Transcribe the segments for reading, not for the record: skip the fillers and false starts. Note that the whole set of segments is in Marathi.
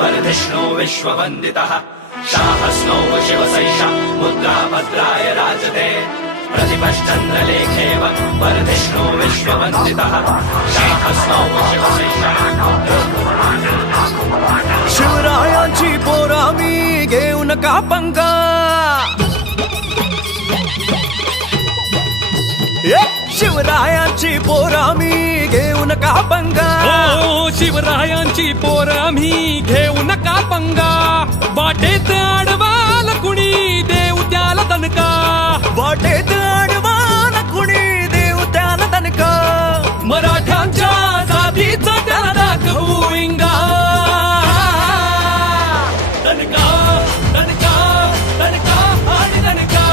वर्धिष्णो विश्ववन्दितः शाहस्नो शिवसैषा मुद्रा भद्राय राजते प्रतिपश्चन्द्रलेखेव वर्धिष्णो विश्ववन्दितः शाहस्नो शिवसैषा शिवरायांची पोरा मी घेऊ नका पंगा शिवरायांची पोरा मी घेऊ नका पंगा शिवरायांची पोरं आम्ही घेऊ नका पंगा वाटेत आडवाल कुणी देऊ त्याला दणका वाटेत अडवान कुणी देऊ त्याला दणका मराठ्यांच्या जातीचा त्याला दाखवू इंगा दणका दणका दणका आणि दणका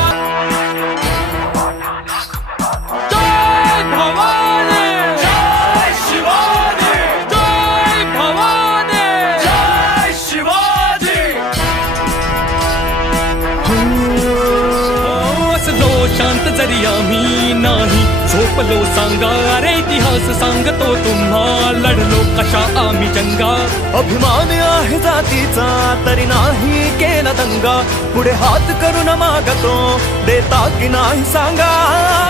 जय भवानी जय शिवाजी जय भवानी जय शिवाजी असलो शांत जरी आम्ही नाही झोपलो सांगा अरे इतिहास सांगतो तुम्हा लढलो कशा आम्ही जंगा अभिमान आहे जातीचा तरी नाही केला दंगा पुढे हात करून मागतो देता की नाही सांगा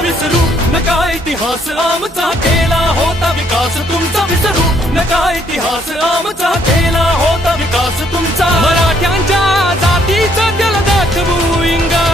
विसरू नका इतिहास आमचा केला होता विकास तुमचा विसरू नका इतिहास आमचा केला होता विकास तुमचा मराठ्यांच्या जातीचा त्याला दाखवू इंगा